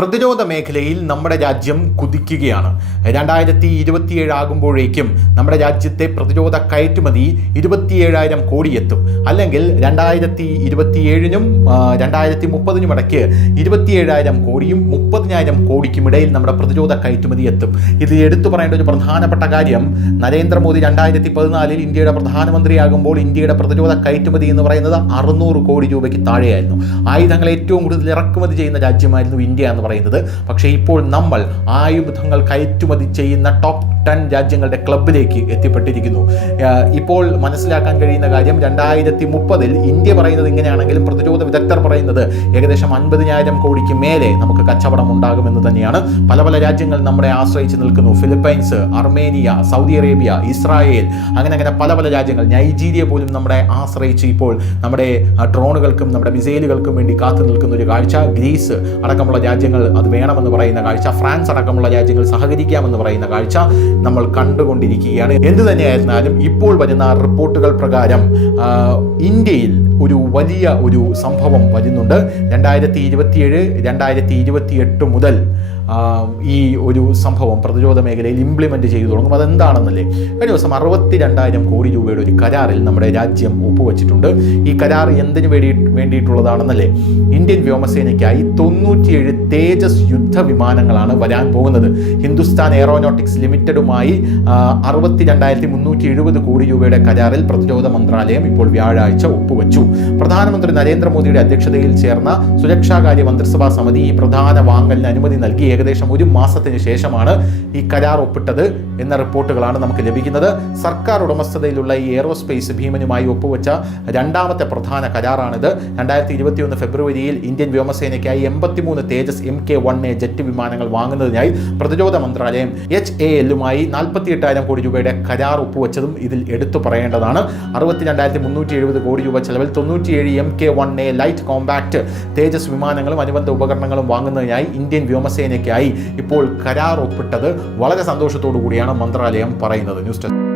പ്രതിരോധ മേഖലയിൽ നമ്മുടെ രാജ്യം കുതിക്കുകയാണ്. രണ്ടായിരത്തി ഇരുപത്തിയേഴ് ആകുമ്പോഴേക്കും നമ്മുടെ രാജ്യത്തെ പ്രതിരോധ കയറ്റുമതി ഇരുപത്തിയേഴായിരം കോടി എത്തും അല്ലെങ്കിൽ രണ്ടായിരത്തി ഇരുപത്തിയേഴിനും രണ്ടായിരത്തി മുപ്പതിനും ഇടയ്ക്ക് ഇരുപത്തിയേഴായിരം കോടിയും മുപ്പതിനായിരം കോടിക്കും ഇടയിൽ നമ്മുടെ പ്രതിരോധ കയറ്റുമതി എത്തും. ഇത് എടുത്തു പറയേണ്ട ഒരു പ്രധാനപ്പെട്ട കാര്യം നരേന്ദ്രമോദി രണ്ടായിരത്തി പതിനാലിൽ ഇന്ത്യയുടെ പ്രധാനമന്ത്രിയാകുമ്പോൾ ഇന്ത്യയുടെ പ്രതിരോധ കയറ്റുമതി എന്ന് പറയുന്നത് അറുന്നൂറ് കോടി രൂപയ്ക്ക് താഴെയായിരുന്നു. ആയുധങ്ങൾ ഏറ്റവും കൂടുതൽ ഇറക്കുമതി ചെയ്യുന്ന രാജ്യമായിരുന്നു ഇന്ത്യ എന്ന് പറയുന്നത്. പക്ഷേ ഇപ്പോൾ നമ്മൾ ആയുധങ്ങൾ കയറ്റുമതി ചെയ്യുന്ന ടോപ്പ് ടെൻ രാജ്യങ്ങളുടെ ക്ലബിലേക്ക് എത്തിപ്പെട്ടിരിക്കുന്നു. ഇപ്പോൾ മനസ്സിലാക്കാൻ കഴിയുന്ന കാര്യം രണ്ടായിരത്തി മുപ്പതിൽ ഇന്ത്യ പറയുന്നത് ഇങ്ങനെയാണെങ്കിലും പ്രതിരോധ വിദഗ്ധർ പറയുന്നത് ഏകദേശം അൻപതിനായിരം കോടിക്ക് മേലെ നമുക്ക് കച്ചവടം ഉണ്ടാകുമെന്ന് തന്നെയാണ്. പല പല രാജ്യങ്ങൾ നമ്മളെ ആശ്രയിച്ച് നിൽക്കുന്നു. Philippines Armenia Saudi Arabia Israel അങ്ങനെ അങ്ങനെ പല പല രാജ്യങ്ങൾ. നൈജീരിയ പോലും നമ്മളെ ആശ്രയിച്ച് ഇപ്പോൾ നമ്മുടെ ഡ്രോണുകൾക്കും നമ്മുടെ മിസൈലുകൾക്കും വേണ്ടി കാത്തു നിൽക്കുന്ന ഒരു കാഴ്ച. ഗ്രീസ് അടക്കമുള്ള രാജ്യങ്ങൾ അത് വേണമെന്ന് പറയുന്ന കാഴ്ച ഫ്രാൻസ് അടക്കമുള്ള രാജ്യങ്ങൾ സഹകരിക്കാമെന്ന് പറയുന്ന കാഴ്ച നമ്മൾ കണ്ടുകൊണ്ടിരിക്കുകയാണ്. എന്തു തന്നെയായിരുന്നാലും ഇപ്പോൾ വരുന്ന റിപ്പോർട്ടുകൾ പ്രകാരം ഇന്ത്യയിൽ ഒരു വലിയ ഒരു സംഭവം വരുന്നുണ്ട്. രണ്ടായിരത്തി ഇരുപത്തിയേഴ് രണ്ടായിരത്തി ഇരുപത്തി എട്ട് മുതൽ ഈ ഒരു സംഭവം പ്രതിരോധ മേഖലയിൽ ഇംപ്ലിമെന്റ് ചെയ്തു തുടങ്ങും. അതെന്താണെന്നല്ലേ? കഴിഞ്ഞ ദിവസം അറുപത്തി രണ്ടായിരം കോടി രൂപയുടെ ഒരു കരാറിൽ നമ്മുടെ രാജ്യം ഒപ്പുവെച്ചിട്ടുണ്ട്. ഈ കരാർ എന്തിനു വേണ്ടി വേണ്ടിയിട്ടുള്ളതാണെന്നല്ലേ? ഇന്ത്യൻ വ്യോമസേനയ്ക്കായി തൊണ്ണൂറ്റിയേഴ് തേജസ് യുദ്ധ വിമാനങ്ങളാണ് വരാൻ പോകുന്നത്. ഹിന്ദുസ്ഥാൻ എയറോനോട്ടിക്സ് ലിമിറ്റഡുമായി അറുപത്തി രണ്ടായിരത്തി മുന്നൂറ്റി എഴുപത് കോടി രൂപയുടെ കരാറിൽ പ്രതിരോധ മന്ത്രാലയം ഇപ്പോൾ വ്യാഴാഴ്ച ഒപ്പുവെച്ചു. പ്രധാനമന്ത്രി നരേന്ദ്രമോദിയുടെ അധ്യക്ഷതയിൽ ചേർന്ന സുരക്ഷാകാര്യ മന്ത്രിസഭാ സമിതി ഈ പ്രധാന വാങ്ങലിന് അനുമതി നൽകി ഏകദേശം ഒരു മാസത്തിന് ശേഷമാണ് ഈ കരാർ ഒപ്പിട്ടത് എന്ന റിപ്പോർട്ടുകളാണ് നമുക്ക് ലഭിക്കുന്നത്. സർക്കാർ ഉടമസ്ഥതയിലുള്ള ഈ എയറോസ്പേസ് ഭീമനുമായി ഒപ്പുവെച്ച രണ്ടാമത്തെ പ്രധാന കരാറാണിത്. രണ്ടായിരത്തി ഇരുപത്തിയൊന്ന് ഫെബ്രുവരിയിൽ ഇന്ത്യൻ വ്യോമസേനയ്ക്കായി എൺപത്തിമൂന്ന് Tejas M K one A jet വിമാനങ്ങൾ വാങ്ങുന്നതിനായി പ്രതിരോധ മന്ത്രാലയം എച്ച് എ എല്ലുമായി നാൽപ്പത്തി എട്ടായിരം കോടി രൂപയുടെ കരാർ ഒപ്പുവെച്ചതും ഇതിൽ എടുത്തു പറയേണ്ടതാണ്. അറുപത്തി രണ്ടായിരത്തി മുന്നൂറ്റി എഴുപത് കോടി രൂപ ചെലവിൽ തൊണ്ണൂറ്റിയേഴ് M K one A light compact Tejas വിമാനങ്ങളും അനുബന്ധ ഉപകരണങ്ങളും വാങ്ങുന്നതിനായി ഇന്ത്യൻ വ്യോമസേനയ്ക്കായി ഇപ്പോൾ കരാർ ഒപ്പിട്ടത് വളരെ സന്തോഷത്തോടു കൂടിയാണ് മന്ത്രാലയം പറയുന്നത്. News desk.